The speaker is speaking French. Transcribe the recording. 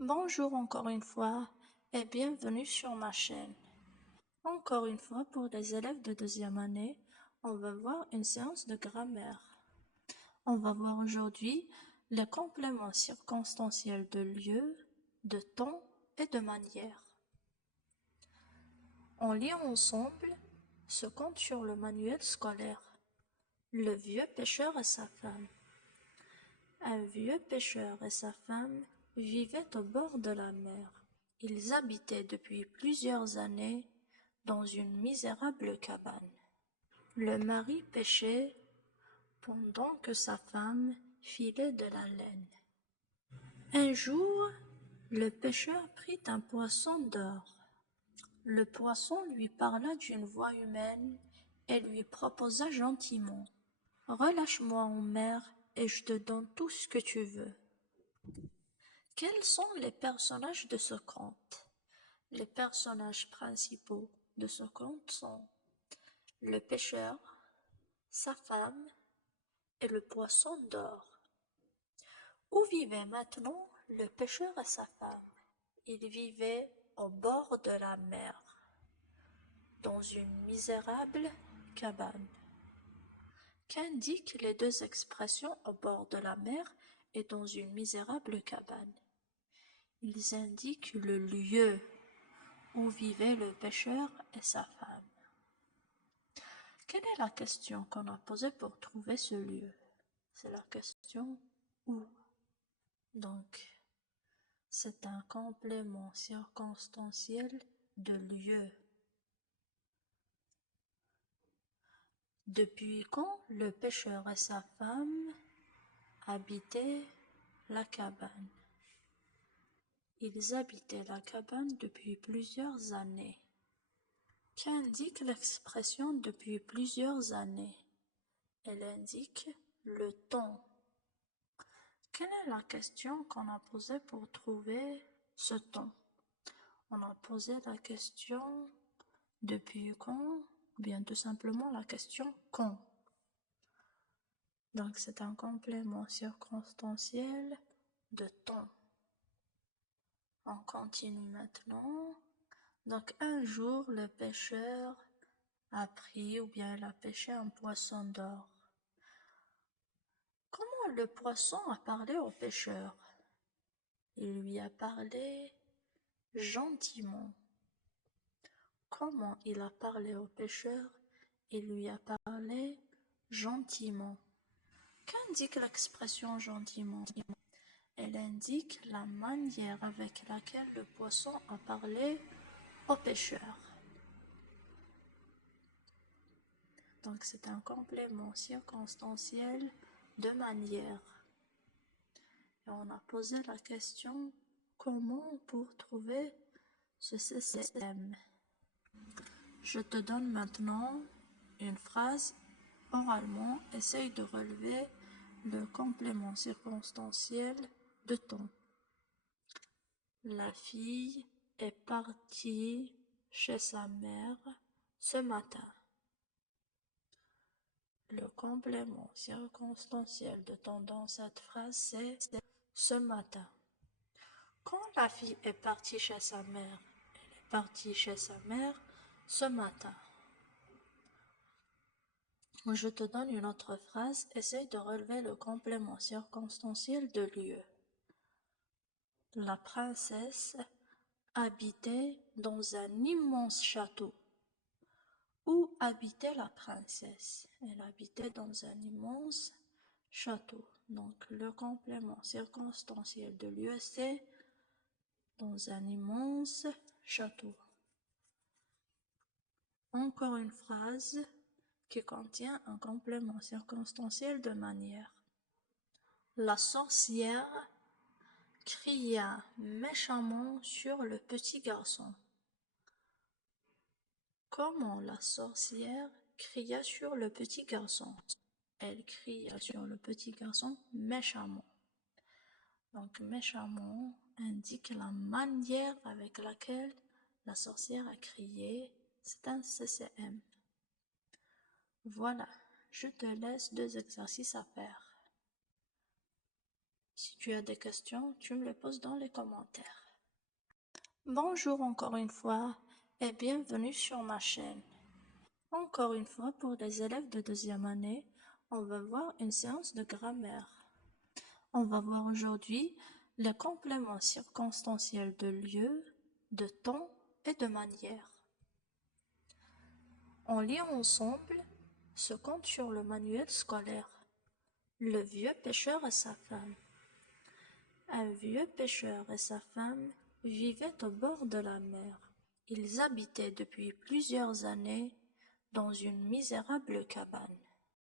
Bonjour encore une fois et bienvenue sur ma chaîne. Encore une fois pour les élèves de deuxième année, on va voir une séance de grammaire. On va voir aujourd'hui les compléments circonstanciels de lieu, de temps et de manière. On lit ensemble ce conte sur le manuel scolaire. Le vieux pêcheur et sa femme. Un vieux pêcheur et sa femme vivaient au bord de la mer. Ils habitaient depuis plusieurs années dans une misérable cabane. Le mari pêchait pendant que sa femme filait de la laine. Un jour, le pêcheur prit un poisson d'or. Le poisson lui parla d'une voix humaine et lui proposa gentiment: « Relâche-moi en mer et je te donne tout ce que tu veux. » Quels sont les personnages de ce conte? Les personnages principaux de ce conte sont le pêcheur, sa femme et le poisson d'or. Où vivait maintenant le pêcheur et sa femme? Ils vivaient au bord de la mer, dans une misérable cabane. Qu'indiquent les deux expressions au bord de la mer et dans une misérable cabane? Ils indiquent le lieu où vivait le pêcheur et sa femme. Quelle est la question qu'on a posée pour trouver ce lieu? C'est la question où. Donc, c'est un complément circonstanciel de lieu. Depuis quand le pêcheur et sa femme habitaient la cabane? Ils habitaient la cabane depuis plusieurs années. Qu'indique l'expression depuis plusieurs années? Elle indique le temps. Quelle est la question qu'on a posée pour trouver ce temps? On a posé la question depuis quand, ou bien tout simplement la question quand. Donc c'est un complément circonstanciel de temps. On continue maintenant. Donc un jour, le pêcheur a pris ou bien il a pêché un poisson d'or. Comment le poisson a parlé au pêcheur? Il lui a parlé gentiment. Comment il a parlé au pêcheur? Il lui a parlé gentiment. Qu'indique l'expression gentiment? Elle indique la manière avec laquelle le poisson a parlé au pêcheur. Donc c'est un complément circonstanciel de manière. Et on a posé la question comment pour trouver ce CCM. Je te donne maintenant une phrase oralement. Essaye de relever le complément circonstanciel de temps. La fille est partie chez sa mère ce matin. Le complément circonstanciel de temps dans cette phrase, c'est ce matin. Quand la fille est partie chez sa mère, elle est partie chez sa mère ce matin. Je te donne une autre phrase, essaye de relever le complément circonstanciel de lieu. La princesse habitait dans un immense château. Où habitait la princesse? Elle habitait dans un immense château. Donc le complément circonstanciel de lieu, c'est dans un immense château. Encore une phrase qui contient un complément circonstanciel de manière. La sorcière cria méchamment sur le petit garçon. Comment la sorcière cria sur le petit garçon? Elle cria sur le petit garçon méchamment. Donc méchamment indique la manière avec laquelle la sorcière a crié. C'est un CCM. Voilà, je te laisse 2 exercices à faire. Si tu as des questions, tu me les poses dans les commentaires. Bonjour encore une fois et bienvenue sur ma chaîne. Encore une fois, pour les élèves de deuxième année, on va voir une séance de grammaire. On va voir aujourd'hui les compléments circonstanciels de lieu, de temps et de manière. On lit ensemble ce conte sur le manuel scolaire. Le vieux pêcheur et sa femme. Un vieux pêcheur et sa femme vivaient au bord de la mer. Ils habitaient depuis plusieurs années dans une misérable cabane.